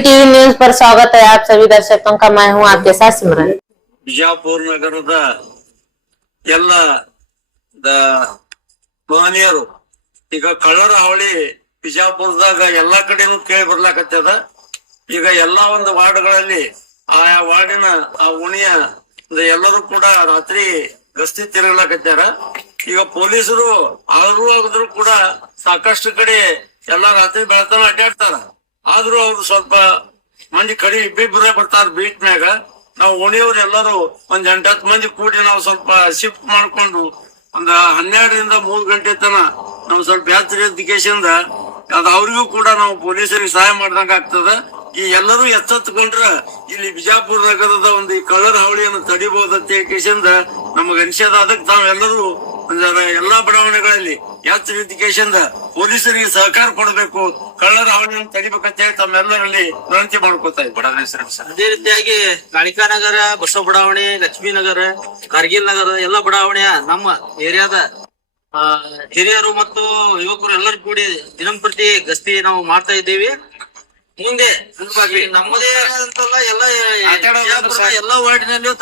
TV news पर स्वागत है आप सभी दर्शकों का। मैं हूं आपके साथ सिमरन। ಬಿಜಾಪುರ ನಗರದ ಎಲ್ಲ ಮಹನೀಯರು ಈಗ ಕಳ್ಳರ ಹಾವಳಿ ಬಿಜಾಪುರದಾಗ ಎಲ್ಲಾ ಕಡೆನೂ ಕೇಳಿ ಬರ್ಲಾಕತ್ತದ. ಈಗ ಎಲ್ಲಾ ಒಂದು ವಾರ್ಡ್ಗಳಲ್ಲಿ ಆಯಾ ವಾರ್ಡಿನ ಆ ಓಣಿಯ ಎಲ್ಲರೂ ಕೂಡ ರಾತ್ರಿ ಗಸ್ತಿ ತಿರುಗಲಾಕತ್ತಾರ. ಈಗ ಪೊಲೀಸರು ಆದ್ರೂ ಕೂಡ ಸಾಕಷ್ಟು ಕಡೆ ಎಲ್ಲಾ ರಾತ್ರಿ ಬೆಳತನ ಅಡ್ಡಾಡ್ತಾರ. ಆದ್ರೂ ಅವ್ರು ಸ್ವಲ್ಪ ಮಂದಿ ಕಡಿ ಇಬ್ಬಿಬ್ಬರೇ ಬರ್ತಾರ ಬೀಟ್ ಮ್ಯಾಗ. ನಾವು ಓಣಿಯವ್ರು ಎಲ್ಲರೂ ಒಂದ್ 8-10 ಮಂದಿ ಕೂಡಿ ನಾವು ಸ್ವಲ್ಪ ಶಿಫ್ಟ್ ಮಾಡ್ಕೊಂಡು ಒಂದ್ 12ರಿಂದ 3 ಗಂಟೆ ತನ ನಾವು ಸ್ವಲ್ಪ ಯಾತ್ರೆ ಎಜುಕೇಶನ್ ಅದ ಅವ್ರಿಗೂ ಕೂಡ ನಾವು ಪೊಲೀಸರಿಗೆ ಸಹಾಯ ಮಾಡ್ದಂಗ ಆಗ್ತದ. ಈ ಎಲ್ಲರೂ ಎಚ್ಚೆತ್ತುಕೊಂಡ್ರ ಇಲ್ಲಿ ಬಿಜಾಪುರ ನಗರದ ಒಂದು ಈ ಕಳ್ಳರ ಹಾವಳಿಯನ್ನು ತಡಿಬಹುದಂತ ಕೇಶಿಂದ ನಮಗ ಅನಿಸ್ಯದ. ಅದಕ್ಕೆ ತಾವೆಲ್ಲರೂ ಎಲ್ಲಾ ಬಡಾವಣೆಗಳಲ್ಲಿ ಯಾತ್ರೆ ಎಜುಕೇಶನ್ ಪೊಲೀಸರಿಗೆ ಸಹಕಾರ ಕೊಡಬೇಕು, ಕಳ್ಳರ ಹಾವಳಿಯನ್ನು ತಡಿಬೇಕಂತ ಹೇಳಿ ತಮ್ಮೆಲ್ಲರಲ್ಲಿ ವಿನಂತಿ ಮಾಡ್ಕೊತಾ ಇದ್ದೀವಿ. ಅದೇ ರೀತಿಯಾಗಿ ಕಾಳಿಕಾನಗರ, ಬಸವ ಬಡಾವಣೆ, ಲಕ್ಷ್ಮೀ ನಗರ, ಕಾರ್ಗಿಲ್ ನಗರ ಎಲ್ಲ ಬಡಾವಣೆಯ ನಮ್ಮ ಏರಿಯಾದ ಹಿರಿಯರು ಮತ್ತು ಯುವಕರು ಎಲ್ಲರೂ ಕೂಡಿ ದಿನಂಪ್ರತಿ ಗಸ್ತಿ ನಾವು ಮಾಡ್ತಾ ಇದ್ದೀವಿ. ಮುಂದೆ ನಮ್ಮದೇ ಅಂತಲ್ಲ ಎಲ್ಲ ವಾರ್ಡಿನಲ್ಲಿಯೂ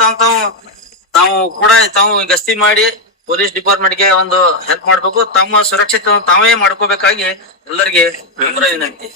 ತಾವು ಗಸ್ತಿ ಮಾಡಿ ಪೊಲೀಸ್ ಡಿಪಾರ್ಟ್ಮೆಂಟ್ಗೆ ಒಂದು ಹೆಲ್ಪ್ ಮಾಡ್ಬೇಕು. ತಮ್ಮ ಸುರಕ್ಷಿತ ತಾವೇ ಮಾಡ್ಕೋಬೇಕಾಗಿ ಎಲ್ಲರಿಗೆ ವಿನಮ್ರ ವಿನಂತಿ.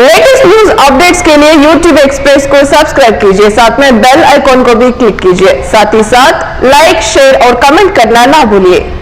लेटेस्ट न्यूज अपडेट्स के लिए YouTube एक्सप्रेस को सब्सक्राइब कीजिए, साथ में बेल आइकॉन को भी क्लिक कीजिए। साथ ही साथ लाइक, शेयर और कमेंट करना ना भूलिए।